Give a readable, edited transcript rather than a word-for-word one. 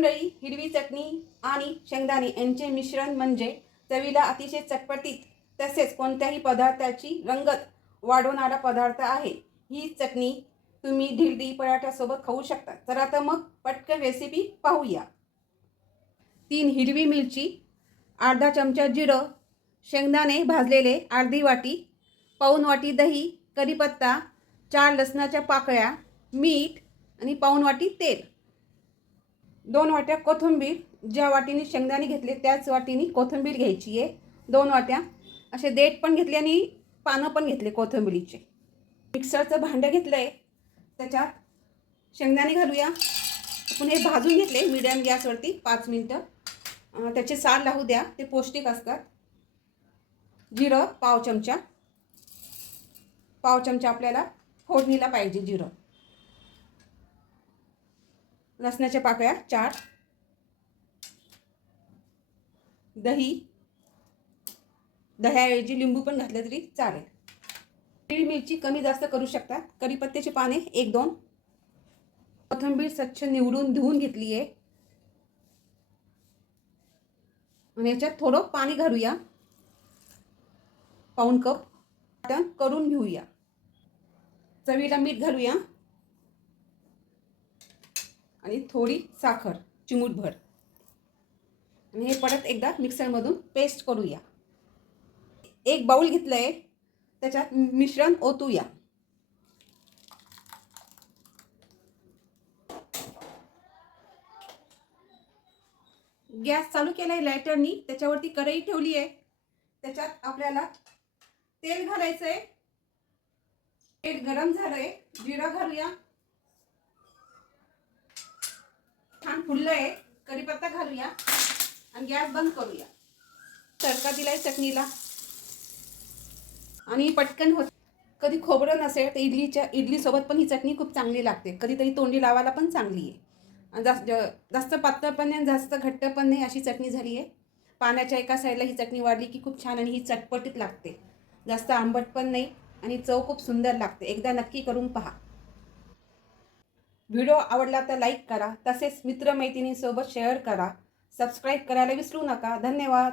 मित्रमंडळी, हिरवी चटणी आणि शेंगदाणे यांचे मिश्रण म्हणजे चवीला अतिशय चटपटीत तसेच कोणत्याही पदार्थाची रंगत वाढवणारा पदार्थ आहे। ही चटणी तुम्ही ढिलडी पराठ्यासोबत खाऊ शकता। चला तर मग पटकन रेसिपी पाहूया। 3 हिरवी मिरची, अर्धा चमचा जिरं, शेंगदाणे भाजलेले अर्धी वाटी, पाऊण वाटी दही, कढीपत्ता, 4 लसणाच्या पाकळ्या, मीठ आणि पाऊण वाटी तेल, 2 वाट्या कोथिंबीर, ज्या वाटीने शेंगदाणे घेतले त्याच वाटीने कोथिंबीर घ्यायची आहे। 2 वाट्या असे देठ पण घेतले आणि पानं पण घेतले कोथिंबीरीचे। मिक्सरचं भांडं घेतलंय, त्याच्यात शेंगदाणे घालूया। आपण हे भाजून घेतले मीडियम गॅसवरती 5 मिनिटं, त्याचे साल लावू द्या, ते पौष्टिक असतात। जिरं पाव चमचा आपल्याला फोडणीला पाहिजे जिरं। लसणाच्या पाकळ्या 4, दह्याऐवजी लिंबू पण घातलं तरी चालेल। हिरवी मिरची कमी जास्त करू शकता। कढीपत्त्याची पाने 1-2, कोथिंबीर स्वच्छ निवडून धुवून घेतली आहे आणि याच्यात थोडं पाणी घालूया, पाऊण कप वाटण करून घेऊया। चवीला मीठ घालूया आणि थोडी साखर चिमूटभर, आणि हे परत एकदा मिक्सरमधून पेस्ट करूया। एक बाउल घेतलंय, त्याच्यात मिश्रण ओतूया। गॅस चालू केलाय लायटरनी, त्याच्यावरती कढई ठेवली आहे। त्याच्यात आपल्याला तेल घालायचंय। तेल गरम झालंय, जिरा घालूया, छान फुललंय, कढीपत्ता घालूया आणि गॅस बंद करूया। तडका दिलाय चटणीला आणि पटकन होत। कधी खोबरं नसेल तर इडली सोबत पण ही चटणी खूप चांगली लागते। कधीतरी तोंडी लावायला पण चांगली आहे। जास्त पातळ पण नाही, जास्त घट्ट पण नाही, अशी चटणी झाली आहे। पाण्याच्या एका साईडला ही चटणी वाढली की खूप छान आणि ही चटपटीत लागते। जास्त आंबट पण नाही आणि चव खूप सुंदर लागते। एकदा नक्की करून पहा। व्हिडिओ आवडला तर लाईक करा, तसेच मित्रमैत्रिणींसोबत शेअर करा। सबस्क्राईब करायला विसरू नका। धन्यवाद।